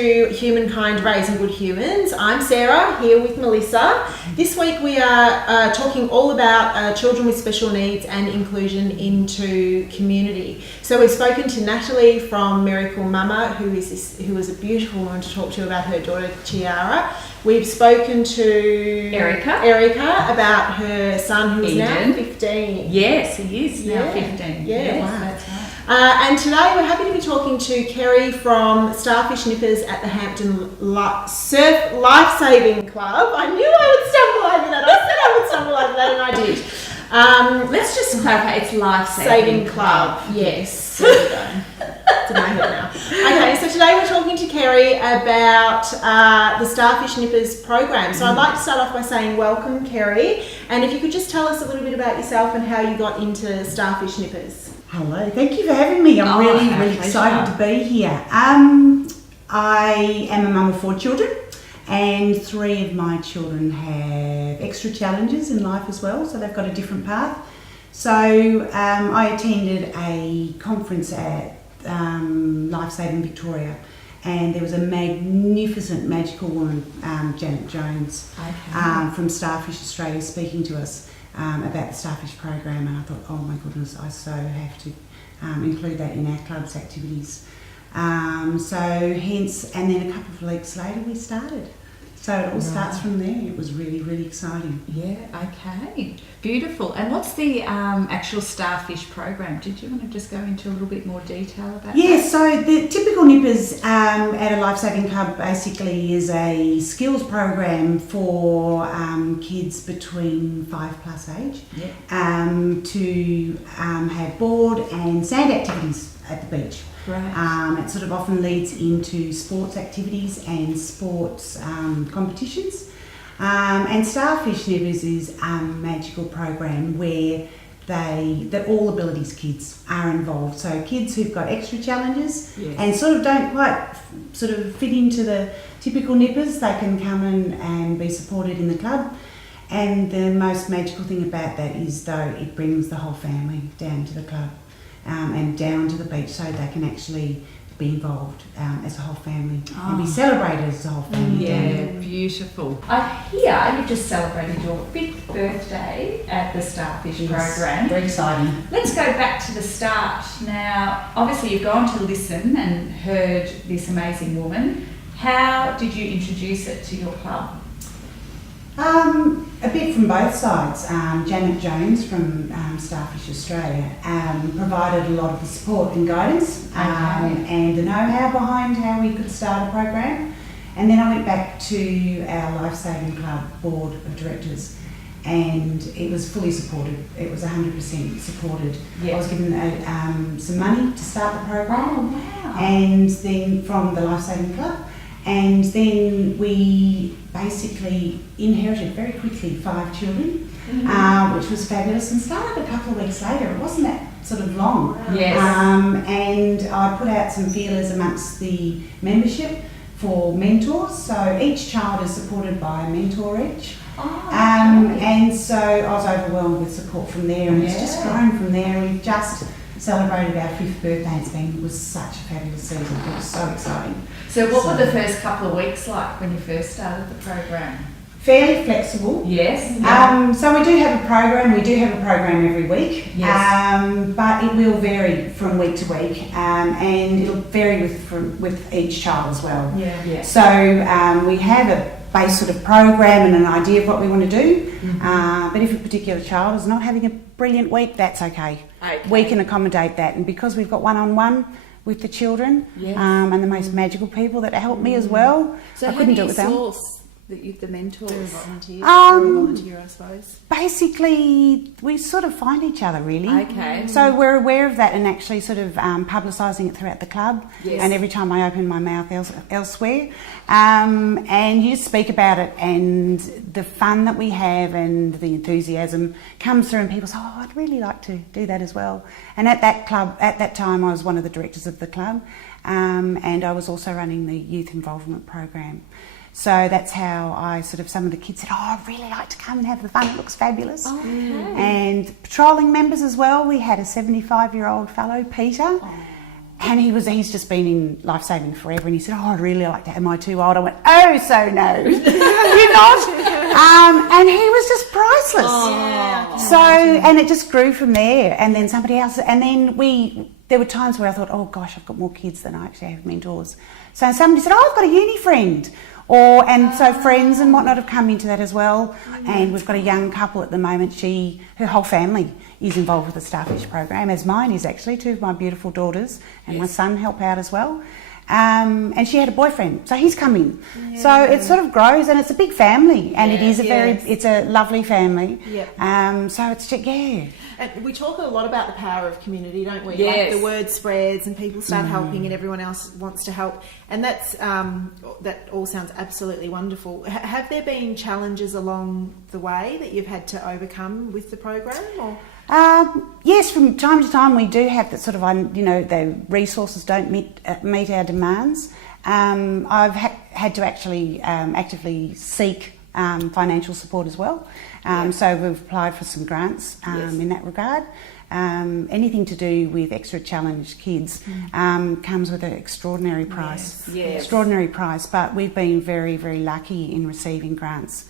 to HumanKind Raising Good Humans. I'm Sarah, here with Melissa. This week we are talking all about children with special needs and inclusion into community. So we've spoken to Natalie from Miracle Mama, who is a beautiful woman to talk to about her daughter Chiara. We've spoken to Erica about her son, who is now 15. Yes, he is now 15. Yeah, wow. That's right. And today we're happy to be talking to Kerrie from Starfish Nippers at the Hampton Surf Lifesaving Club. I knew I would stumble over that. I said I would stumble over that, and I did. Let's just clarify, it's Lifesaving Club. Yes. There we go. It's in my head now. Okay, so today we're talking to Kerrie about the Starfish Nippers program. So I'd like to start off by saying welcome, Kerrie, and if you could just tell us a little bit about yourself and how you got into Starfish Nippers. Hello, thank you for having me. I'm really excited to be here. I am a mum of 4 children, and 3 of my children have extra challenges in life as well, so they've got a different path. So I attended a conference at Lifesaving Victoria, and there was a magnificent, magical woman, Janet Jones, from Starfish Australia, speaking to us about the Starfish program, and I thought, oh my goodness, I so have to include that in our club's activities. So hence, and then a couple of weeks later we started. So it all starts from there. It was really, really exciting. Yeah, okay. Beautiful. And what's the actual Starfish program? Did you want to just go into a little bit more detail about that? Yeah, so the typical Nippers at a lifesaving club basically is a skills program for kids between 5+ age to have board and sand activities at the beach. Right. It sort of often leads into sports activities and sports competitions. And Starfish Nippers is a magical program where that all abilities kids are involved. So kids who've got extra challenges and sort of don't quite sort of fit into the typical Nippers, they can come in and be supported in the club. And the most magical thing about that is, though, it brings the whole family down to the club. And down to the beach, so they can actually be involved as a whole family and be celebrated as a whole family. Yeah, beautiful. I hear you just celebrated your 5th birthday at the Starfish program. Very exciting. Let's go back to the start. Now, obviously you've gone to listen and heard this amazing woman. How did you introduce it to your club? A bit from both sides. Janet Jones from Starfish Australia provided a lot of the support and guidance and the know-how behind how we could start a program. And then I went back to our Lifesaving Club board of directors, and it was fully supported. It was 100% supported. I was given some money to start the program, and then from the Lifesaving Club. And then we basically inherited very quickly 5 children, which was fabulous, and started a couple of weeks later. It wasn't that sort of long. Yes. And I put out some feelers amongst the membership for mentors. So each child is supported by a mentor each. And so I was overwhelmed with support from there, and it's just grown from there. We've just celebrated our 5th birthday. It was such a fabulous season. It was so exciting. So what were the first couple of weeks like when you first started the program? Fairly flexible. Yes. So we do have a program. We do have a program every week. Yes. But it will vary from week to week, and it'll vary with each child as well. Yeah. So we have a base sort of program and an idea of what we want to do. But if a particular child is not having a brilliant week, that's okay. We can accommodate that, and because we've got one-on-one with the children and the most magical people that help me as well, so I couldn't do it without them. The mentors? Volunteer, I suppose. Basically, we sort of find each other, really. Okay. So we're aware of that and actually sort of publicising it throughout the club. Yes. And every time I open my mouth elsewhere. And you speak about it, and the fun that we have and the enthusiasm comes through, and people say, oh, I'd really like to do that as well. And at that club, at that time, I was one of the directors of the club, and I was also running the youth involvement program. So that's how I some of the kids said, oh, I'd really like to come and have the fun, it looks fabulous. Oh, okay. And patrolling members as well, we had a 75-year-old fellow, Peter, And he's just been in lifesaving forever, and he said, "Oh, I'd really like to. Am I too old?" I went, "Oh, so no, you're not." And he was just priceless. Oh, so, and it just grew from there. And then somebody else, and then there were times where I thought, "Oh gosh, I've got more kids than I actually have mentors." So somebody said, "Oh, I've got a uni friend." So friends and whatnot have come into that as well. And we've got a young couple at the moment. Her whole family is involved with the Starfish program, as mine is actually. Two of my beautiful daughters and my son help out as well. And she had a boyfriend, so he's come in. Yeah. So it sort of grows, and it's a big family, and it is it's a lovely family. Yeah. So it's just, And we talk a lot about the power of community, don't we? Yes. Like the word spreads and people start helping and everyone else wants to help. And that's that all sounds absolutely wonderful. Have there been challenges along the way that you've had to overcome with the program? Or? Yes, from time to time we do have that sort of, the resources don't meet our demands. I've had to actually actively seek financial support as well. So we've applied for some grants in that regard. Anything to do with extra challenged kids comes with an extraordinary price. Yes. Extraordinary price, but we've been very, very lucky in receiving grants.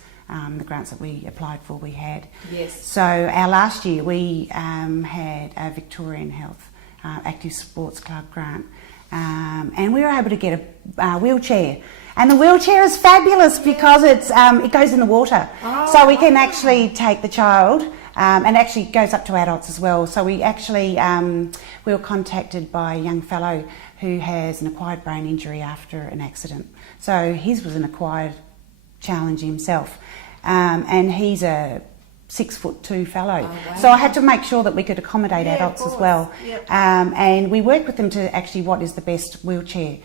The grants that we applied for, we had. Yes. So our last year we had a Victorian Health Active Sports Club grant, and we were able to get a wheelchair. And the wheelchair is fabulous because it goes in the water, so we can actually take the child, and actually it goes up to adults as well. So we actually we were contacted by a young fellow who has an acquired brain injury after an accident. So his was an acquired challenge himself, and he's a 6'2" fellow. Oh, wow. So I had to make sure that we could accommodate adults as well. Yep. And we worked with them to actually what is the best wheelchair,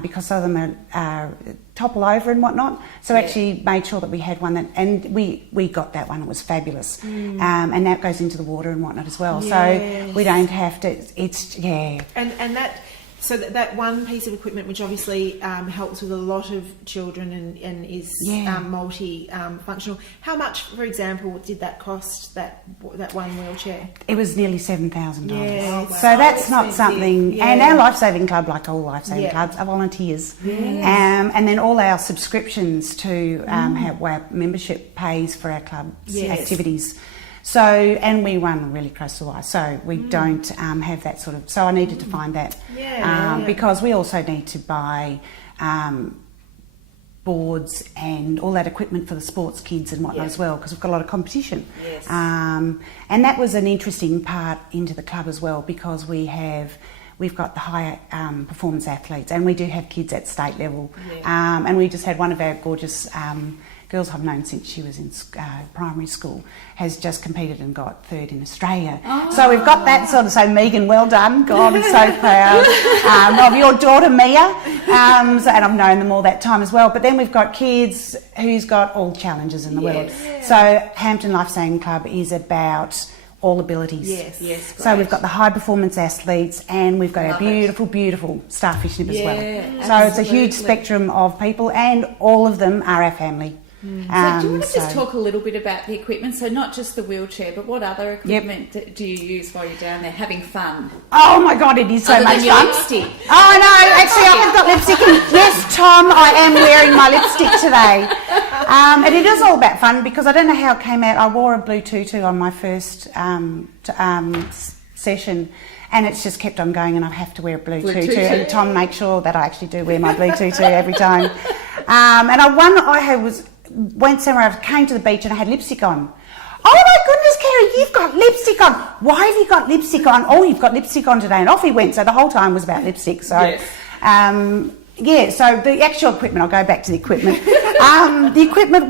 because some of them are topple over and whatnot. So actually made sure that we had one and we got that one. It was fabulous. And that goes into the water and whatnot as well. Yes. So we don't have to. And that. So that one piece of equipment, which obviously helps with a lot of children and is multi-functional. How much, for example, did that cost, that one wheelchair? It was nearly $7,000. Yes. Oh, wow. So that's not something... Yeah. And our lifesaving club, like all lifesaving clubs, are volunteers. Yes. And then all our subscriptions to our membership pays for our club's activities. So, and we run really close to life, so we don't have that sort of... So I needed to find that because we also need to buy boards and all that equipment for the sports kids and whatnot as well, because we've got a lot of competition. Yes. And that was an interesting part into the club as well, because we've got the higher performance athletes, and we do have kids at state level. Yeah. And we just had one of our gorgeous... girls I've known since she was in primary school, has just competed and got third in Australia. Oh. So we've got that sort of, so Megan, well done. God, I'm so proud of your daughter Mia. And I've known them all that time as well. But then we've got kids who's got all challenges in the world. Yeah. So Hampton Lifesaving Club is about all abilities. Yes. So we've got the high performance athletes, and we've got our beautiful Starfish Nippers as well. So it's a huge spectrum of people, and all of them are our family. So do you want to just talk a little bit about the equipment? So not just the wheelchair, but what other equipment do you use while you're down there having fun? Oh my God, it is so much fun. Lipstick. Oh no, actually I have got lipstick. Yes, Tom, I am wearing my lipstick today. And it is all about fun, because I don't know how it came out. I wore a blue tutu on my first session, and it's just kept on going, and I have to wear a blue tutu. And Tom makes sure that I actually do wear my blue tutu every time. And went somewhere, I came to the beach and I had lipstick on. Oh my goodness, Kerrie, you've got lipstick on. Why have you got lipstick on? Oh, you've got lipstick on today. And off he went. So the whole time was about lipstick. So, so the actual equipment, I'll go back to the equipment. The equipment,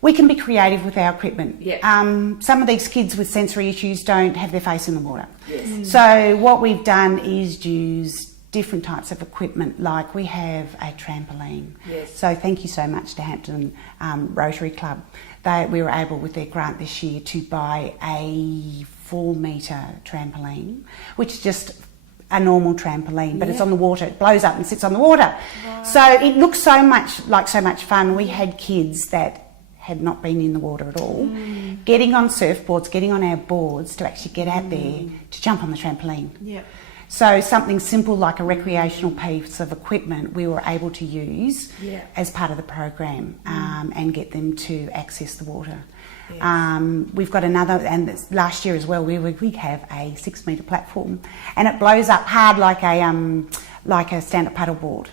we can be creative with our equipment. Some of these kids with sensory issues don't have their face in the water. Yes. So what we've done is use different types of equipment, like we have a trampoline. Yes. So thank you so much to Hampton Rotary Club. We were able, with their grant this year, to buy a 4-metre trampoline, which is just a normal trampoline, but it's on the water. It blows up and sits on the water. Wow. So it looks so much fun. We had kids that had not been in the water at all, getting on surfboards, getting on our boards to actually get out there to jump on the trampoline. Yeah. So something simple like a recreational piece of equipment we were able to use as part of the program and get them to access the water. Yes. We've got another, and last year as well, we have a 6 metre platform, and it blows up hard like a stand-up paddleboard.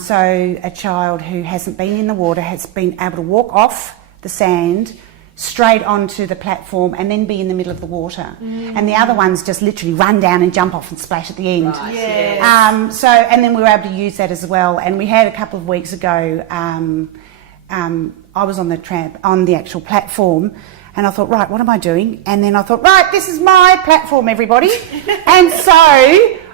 So a child who hasn't been in the water has been able to walk off the sand straight onto the platform and then be in the middle of the water. And the other ones just literally run down and jump off and splash at the end. Right, yes. So, and then we were able to use that as well. And we had a couple of weeks ago, I was on the actual platform, and I thought, right, what am I doing? And then I thought, right, this is my platform, everybody. And so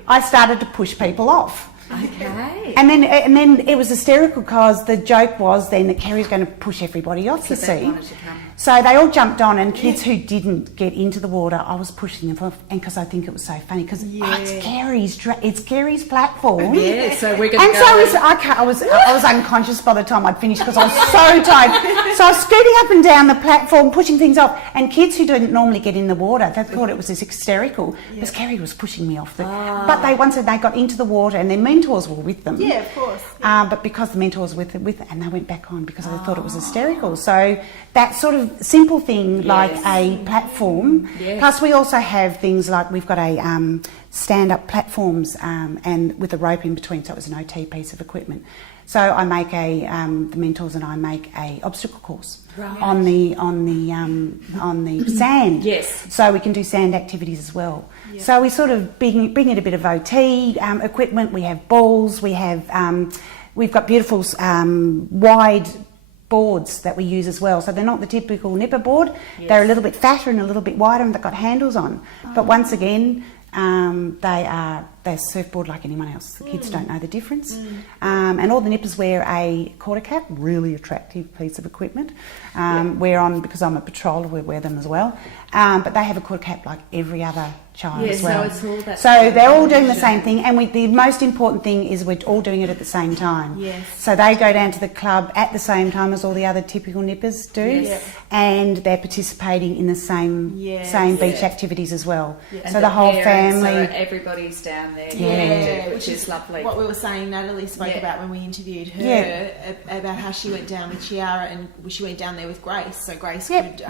I started to push people off. Okay. And then it was hysterical because the joke was then that Kerrie's going to push everybody off the sea. So they all jumped on, and kids who didn't get into the water, I was pushing them off, and because I think it was so funny because it's Kerrie's platform. Yeah, so we're going to I was unconscious by the time I'd finished because I was so tired. So I was scooting up and down the platform, pushing things off, and kids who didn't normally get in the water, they thought it was this hysterical because Kerrie was pushing me off. But once they got into the water, and their mentors were with them. Yeah, of course. But because the mentors were with and they went back on because they thought it was hysterical. So that sort of simple thing like a platform. Yes. Plus we also have things like we've got a stand-up platforms and with a rope in between, so it was an OT piece of equipment. So I make the mentors and I make a obstacle course on the sand. Yes. So we can do sand activities as well. Yeah. So we sort of bring in a bit of OT equipment. We have balls. We've got beautiful wide boards that we use as well. So they're not the typical nipper board. Yes. They're a little bit fatter and a little bit wider, and they've got handles on. But once again, they're surfboard like anyone else. The kids don't know the difference. And all the nippers wear a quarter cap, really attractive piece of equipment. Because I'm a patroller, we wear them as well. But they have a quarter cap like every other child as well. So it's all that. So they're all doing the same thing, and the most important thing is we're all doing it at the same time. Yes. So they go down to the club at the same time as all the other typical nippers do, and they're participating in the same beach activities as well. Yes. So the whole family, everybody's down there, which is lovely. What we were saying, Natalie spoke about when we interviewed her about how she went down with Chiara, and she went down there with Grace, so Grace could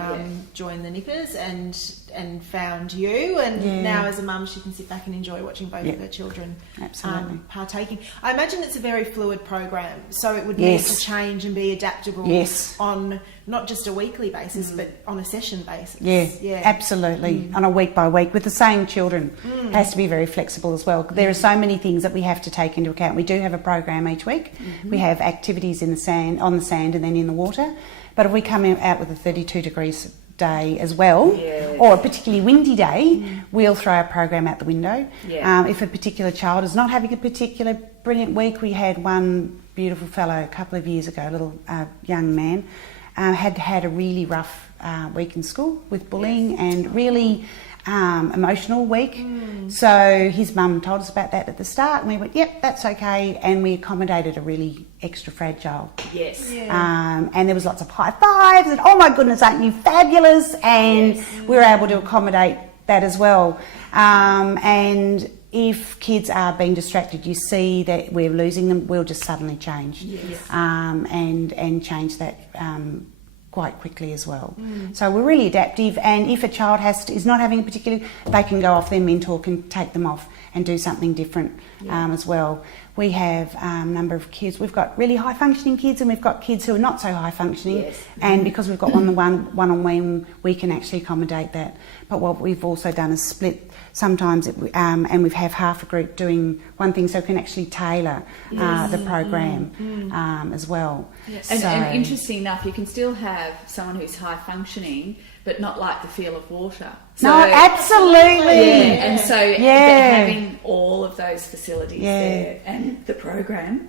join the nippers and found you, and now as a mum she can sit back and enjoy watching both of her children partaking. I imagine it's a very fluid program, so it would need to change and be adaptable on not just a weekly basis but on a session basis. Absolutely. On a week by week with the same children. It has to be very flexible as well. There are so many things that we have to take into account. We do have a program each week. We have activities on the sand and then in the water, but if we come out with a 32 degrees day as well, or a particularly windy day, we'll throw a program out the window. If a particular child is not having a particular brilliant week, we had one beautiful fellow a couple of years ago, a little young man, had a really rough week in school with bullying and really emotional week. So his mum told us about that at the start, and we went, yep, that's okay, and we accommodated a really extra fragile. And there was lots of high fives and oh my goodness, aren't you fabulous, and we were able to accommodate that as well. And if kids are being distracted, you see that we're losing them, we'll just suddenly change and change that quite quickly as well. So we're really adaptive, and if a child is not having a particular, they can go off, their mentor can take them off and do something different as well. We have a number of kids. We've got really high functioning kids, and we've got kids who are not so high functioning, and because we've got one-on-one, we can actually accommodate that. But what we've also done is split sometimes, and we have half a group doing one thing, so we can actually tailor the program as well. And interesting enough, you can still have someone who's high functioning but not like the feel of water. So, no, absolutely. And so having all of those facilities there and the program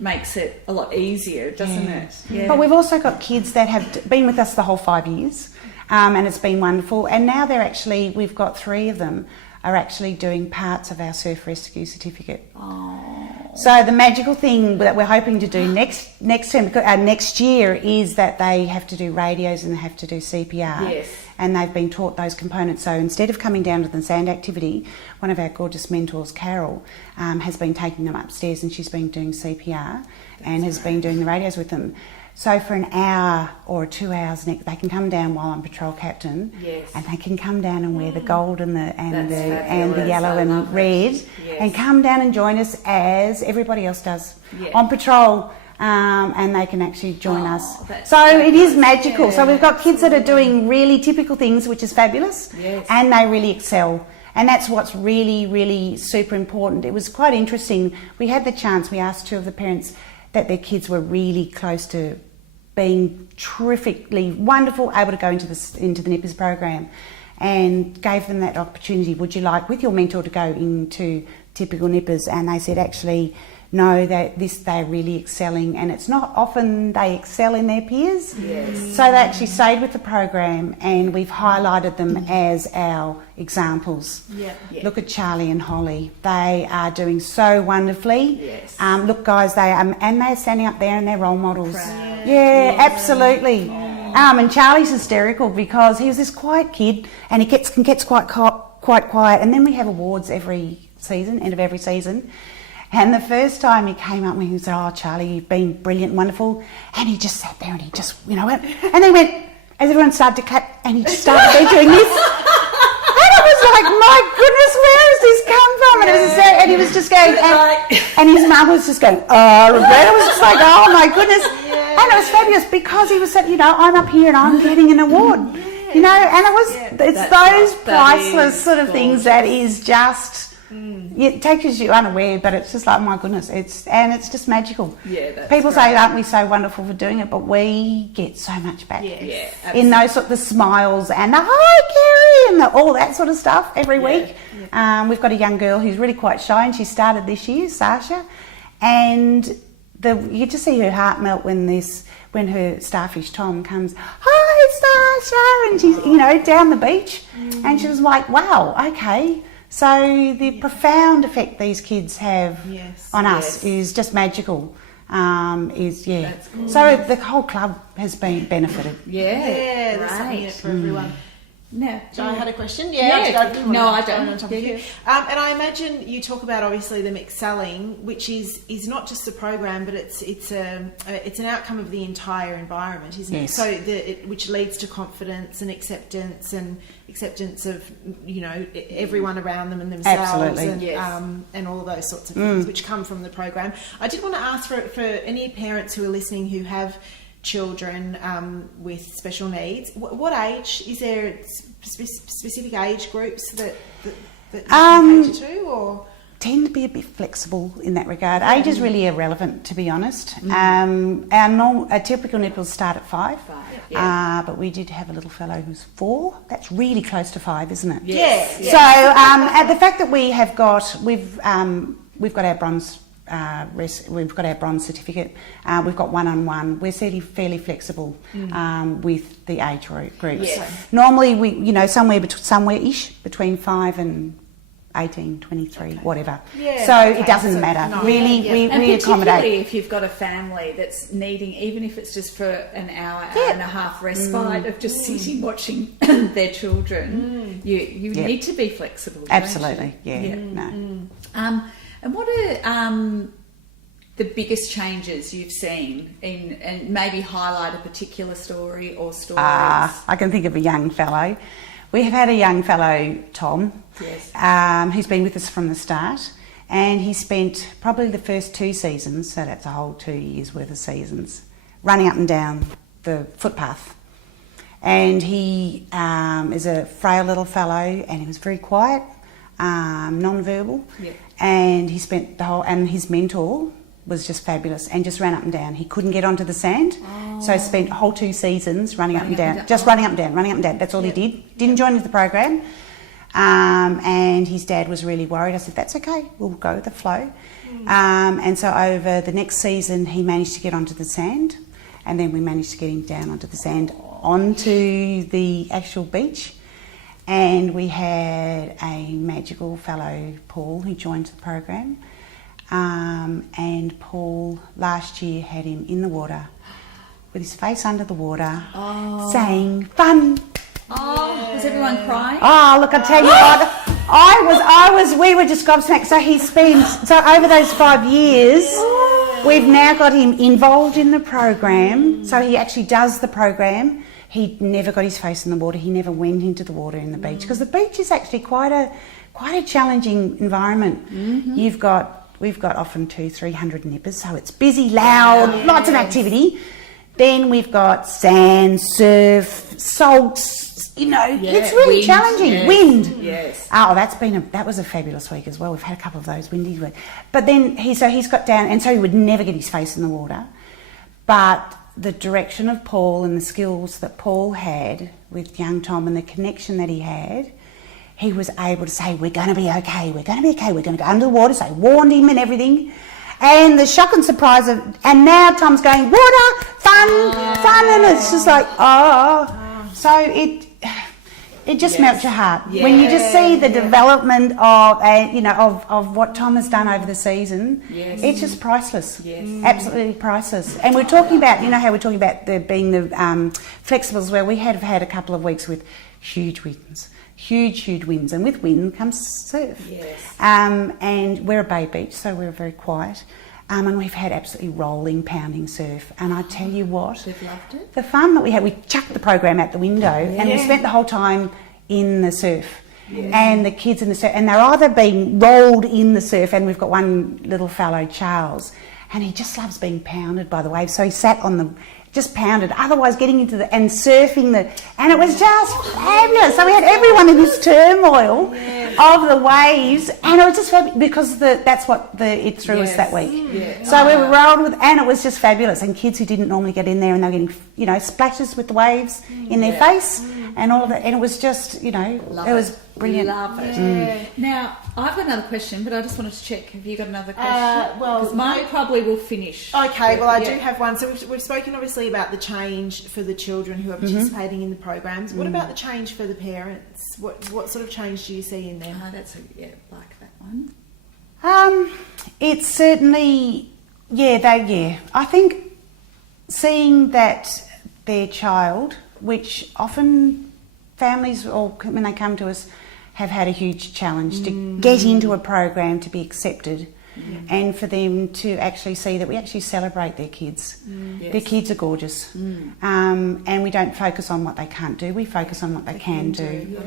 makes it a lot easier, doesn't it? But we've also got kids that have been with us the whole 5 years, and it's been wonderful. And now we've got 3 of them are actually doing parts of our surf rescue certificate. Oh. So the magical thing that we're hoping to do next term, next year, is that they have to do radios and they have to do CPR. Yes. And they've been taught those components. So instead of coming down to the sand activity, one of our gorgeous mentors, Carol, has been taking them upstairs, and she's been doing CPR and has been doing the radios with them. So for an hour or 2 hours, they can come down while I'm patrol captain, yes. and they can come down and wear the gold and the fabulous. yellow and red, Yes. and come down and join us as everybody else does Yeah. on patrol. And they can actually join us. That's So it is fabulous. magical. Yeah, so we've got kids that are absolutely. doing really typical things, which is fabulous, Yes. and they really excel. And that's what's really, really super important. It was quite interesting. We had the chance, we asked 2 of the parents that their kids were really close to being terrifically wonderful, able to go into the Nippers program, and gave them that opportunity. Would you like, with your mentor, to go into typical Nippers? And they said, actually, no, they're really excelling, and it's not often they excel in their peers. Yes. So they actually stayed with the program, and we've highlighted them as our examples. Yeah. Yeah. Look at Charlie and Holly. They are doing so wonderfully. Yes. Look, guys, and they're standing up there and they're role models. Proud. Yeah, absolutely. And Charlie's hysterical because he was this quiet kid, and he gets quite quiet. And then we have awards every season, end of every season. And the first time he came up and he said, "Oh, Charlie, you've been brilliant and wonderful." And he just sat there and he just, went. And then he went, as everyone started to clap, and he just started there doing this. And I was like, my goodness, where has this come from? And, it was just, and he was just going, and his mum was just going, Roberta was just like, oh my goodness. Yeah. And it was fabulous because he was said, I'm up here and I'm getting an award. And it's those priceless sort of things that is just, it takes you unaware, but it's just like, my goodness, it's just magical. Yeah, that's People great. say, aren't we so wonderful for doing it? But we get so much back. Yes. Yeah, In those sort of the smiles and the hi Kerrie and all that sort of stuff every Yeah. week. We've got a young girl who's really quite shy, and she started this year, Sasha, and you just see her heart melt when her starfish Tom comes, "Hi Sasha," and she's down the beach, and she was like, "Wow, okay." So the profound effect these kids have Yes. on us Yes. is just magical. That's cool. So the whole club has been benefited. Yeah, there's something in it Great. for everyone. Now, So I had a question. Yeah. I No, I don't. On top of you. And I imagine you talk about obviously them excelling, which is not just the program, but it's an outcome of the entire environment, isn't Yes. it? So which leads to confidence and acceptance of everyone around them and themselves, Absolutely. and Yes. and all of those sorts of things which come from the program. I did want to ask for any parents who are listening who have children with special needs. What age is there? Specific age groups that you can cater to, or Tend to be a bit flexible in that regard. Age is really irrelevant, to be honest. Our typical nipples start at 5. Yeah. But we did have a little fellow who's 4. That's really close to 5, isn't it? Yes. Yeah. So at the fact that we've got our bronze. We've got our bronze certificate. We've got one-on-one. We're fairly flexible with the age groups. Yes. Normally, somewhere-ish between 5 and 18, 23, whatever. Yeah, So okay, it doesn't so matter. no, Really, yeah. we And accommodate. particularly if you've got a family that's needing, even if it's just for an hour and a half respite of just sitting watching their children, you need to be flexible. don't Absolutely, you? yeah. No. And what are the biggest changes you've seen and maybe highlight a particular story or stories? I can think of a young fellow. We have had a young fellow, Tom, who's been with us from the start, and he spent probably the first 2 seasons, so that's a whole 2 years worth of seasons, running up and down the footpath. And he is a frail little fellow, and he was very quiet, non-verbal, and he spent and his mentor was just fabulous and just ran up and down. He couldn't get onto the sand, so he spent a whole 2 seasons running up and down. Running up and down. That's all he did. Didn't join into the program. And his dad was really worried. I said, "That's okay, we'll go with the flow." And so over the next season, he managed to get onto the sand, and then we managed to get him down onto the sand, onto the actual beach. And we had a magical fellow, Paul, who joined the program. And Paul last year had him in the water with his face under the water, saying fun. Oh, was everyone crying? Oh, look, I tell you what, we were just gobsmacked. So over those 5 years, we've now got him involved in the program. So he actually does the program. He never got his face in the water. He never went into the water in the beach, because the beach is actually quite a challenging environment. We've got often 200-300 nippers, so it's busy, loud, lots of activity. Then we've got sand, surf, salts, it's really challenging. Wind. Yes. Oh, that was a fabulous week as well. We've had a couple of those windy weeks. But then he's got down, and so he would never get his face in the water. But the direction of Paul and the skills that Paul had with young Tom and the connection that he had, he was able to say, we're going to be okay, we're going to go under the water. So I warned him and everything. And the shock and surprise and now Tom's going, water, fun, and it's just like, So it just melts your heart when you just see the development of what Tom has done over the season. It's just priceless, absolutely priceless. And we're talking about, how we're talking about being the flexibles, where we have had a couple of weeks with huge winds. Huge winds, and with wind comes surf. And we're a bay beach, so we're very quiet. And we've had absolutely rolling, pounding surf. And I tell you what, they've loved it. The fun that we had, we chucked the program out the window, and we spent the whole time in the surf. And the kids in the surf, and they're either being rolled in the surf, and we've got one little fellow, Charles, and he just loves being pounded by the waves. So he sat on the, just pounded, otherwise getting into and surfing and it was just fabulous. So we had everyone in this turmoil of the waves, and it was just fabulous because that's what it threw us that week. So we were rolled with, and it was just fabulous. And kids who didn't normally get in there, and they were getting, splashes with the waves in their face and all of that, and it was just, it was brilliant. Love it. Now, I've got another question, but I just wanted to check. Have you got another question? Because mine probably will finish. Okay, well, I do have one. So we've spoken obviously about the change for the children who are participating in the programs. What about the change for the parents? What sort of change do you see in them? Oh, like that one. It's certainly, I think seeing that their child, which often families, or when they come to us, have had a huge challenge to get into a program, to be accepted, and for them to actually see that we actually celebrate their kids. Their kids are gorgeous, and we don't focus on what they can't do, we focus on what they can do.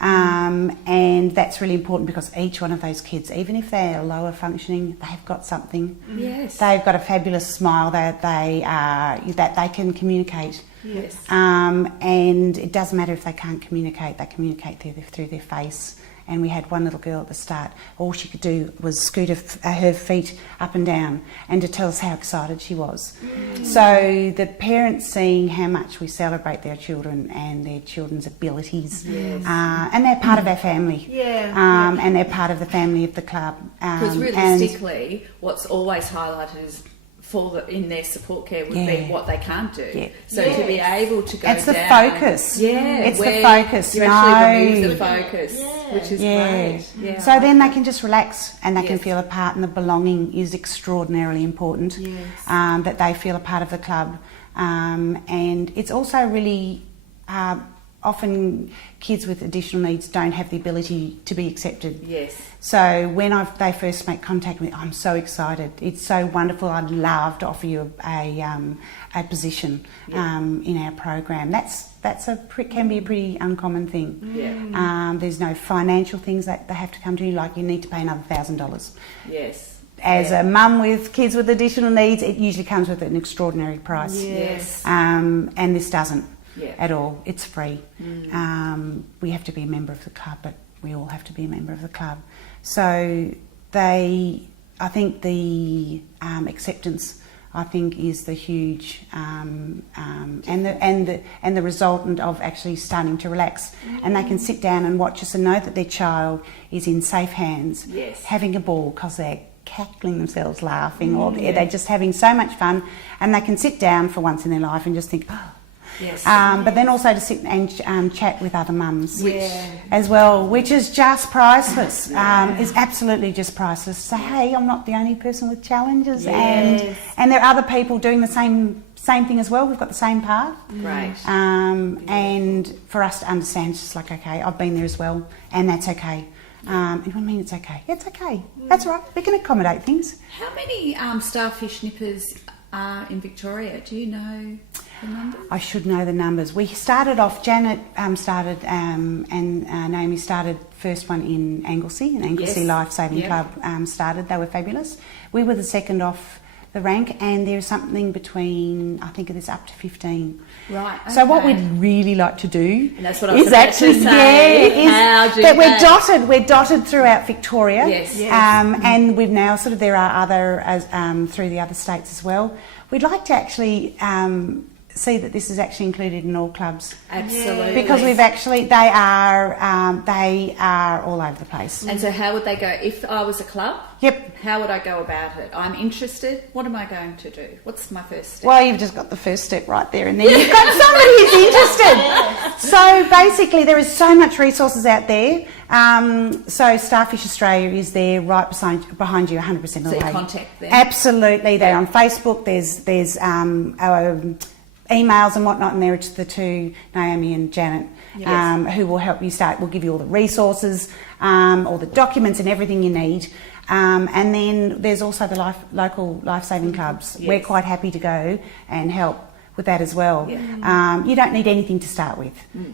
And that's really important, because each one of those kids, even if they're lower functioning, they've got something. They've got a fabulous smile that they can communicate. And it doesn't matter if they can't communicate, they communicate through their face. And we had one little girl at the start, all she could do was scoot her feet up and down, and to tell us how excited she was. So the parents seeing how much we celebrate their children and their children's abilities, and they're part of our family, and they're part of the family of the club. Because realistically, what's always highlighted is in their support care would be what they can't do. So to be able to go down... It's the focus. It's the focus. You actually remove the focus, which is great. So then they can just relax, and they can feel a part, and the belonging is extraordinarily important, that they feel a part of the club. And it's also really... often kids with additional needs don't have the ability to be accepted. So when they first make contact with me, I'm so excited. It's so wonderful. I'd love to offer you a position in our program. Can be a pretty uncommon thing. There's no financial things that they have to come to you, like you need to pay another $1,000. As a mum with kids with additional needs, it usually comes with an extraordinary price. And this doesn't. At all. It's free. We have to be a member of the club, but we all have to be a member of the club. So I think the acceptance, is the huge and the resultant of actually starting to relax, and they can sit down and watch us and know that their child is in safe hands, having a ball, because they're cackling themselves, laughing, or they're just having so much fun, and they can sit down for once in their life and just think, Yes. But then also to sit and chat with other mums as well, which is just priceless. Is absolutely just priceless. Say, hey, I'm not the only person with challenges, and there are other people doing the same thing as well. We've got the same path. Great. And for us to understand, it's just like, okay, I've been there as well, and that's okay. You mean it's okay? It's okay. That's right. We can accommodate things. How many Starfish Nippers are in Victoria? Do you know the numbers? I should know the numbers. We started off, Janet started and Naomi started first one in Anglesey, an Anglesey Lifesaving Club started. They were fabulous. We were the second off the rank, and there's something between, I think it is up to 15. Right. Okay. So what we'd really like to do and that's what I was about to say. We're dotted throughout Victoria. Yes. And we've now sort of, there are other through the other states as well. We'd like to actually see that this is actually included in all clubs. Absolutely. Because we've actually, they are all over the place. And so how would they go, if I was a club? Yep. How would I go about it? I'm interested. What am I going to do? What's my first step? Well, you've just got the first step right there, and then you've got somebody who's interested. So basically, there is so much resources out there. So Starfish Australia is there right behind you 100% of the way. So you contact them? Absolutely. They're on Facebook. There's emails and whatnot, and there are the two, Naomi and Janet, who will help you start. We'll give you all the resources, all the documents and everything you need. And then there's also the local life-saving clubs. Yes. We're quite happy to go and help with that as well. Yeah. You don't need anything to start with.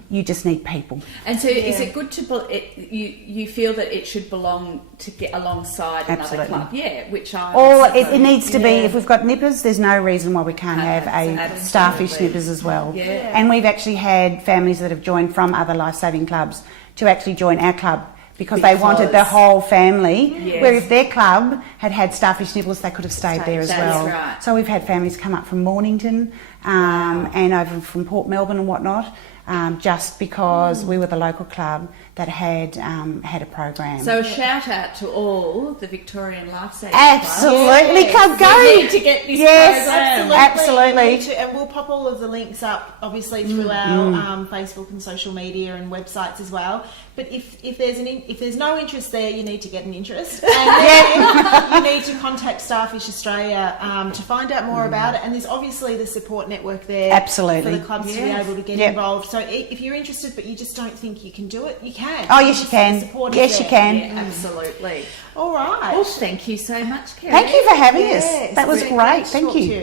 You just need people. And so is it good to, you feel that it should belong to get alongside another club? Yeah, which it needs to be, if we've got nippers, there's no reason why we can't have a Starfish Nippers as well. Yeah. And we've actually had families that have joined from other life-saving clubs to actually join our club, because they wanted the whole family, where if their club had Starfish Nippers, they could have stayed there as well. Right. So we've had families come up from Mornington and over from Port Melbourne and whatnot, just because we were the local club that had a program. So a shout out to all the Victorian Lifesaving Absolutely, clubs. go! We need to get this program. Absolutely. And we'll pop all of the links up, obviously, through our Facebook and social media and websites as well. But if there's no interest there, you need to get an interest. And you need to contact Starfish Australia to find out more about it. And there's obviously the support network there. Absolutely. For the clubs to be able to get involved. So if you're interested but you just don't think you can do it, you can. Oh, yes, you can. Yes, you can. Yeah, absolutely. All right. Well, thank you so much, Kerrie. Thank you for having us. That was great. Thank you.